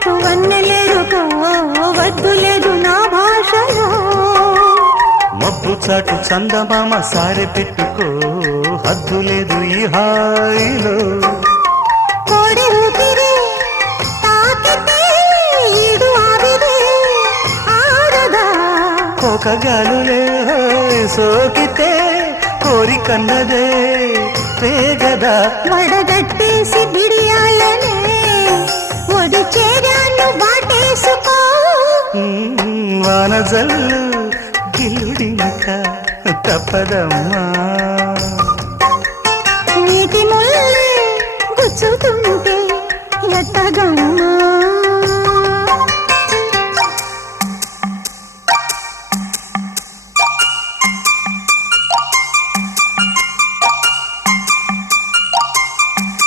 పాటు వన్నెలేరుకో వద్దు లేదు నా భాషలో మబ్బు చాటు చందమామ సారె పెట్టుకో హద్దు లేదు ఈ హాయిలో కోడి ఊపిరి తాకితే ఈడు ఆవిరి ఆడదా కోకగాలులే సోకితే కోరికన్నదే పేగదా వడగట్టేసి బిడియాలనే ఒడి చేరాను బాటేసుకో వానజల్లు గిల్లుడినక తప్పదమ్మా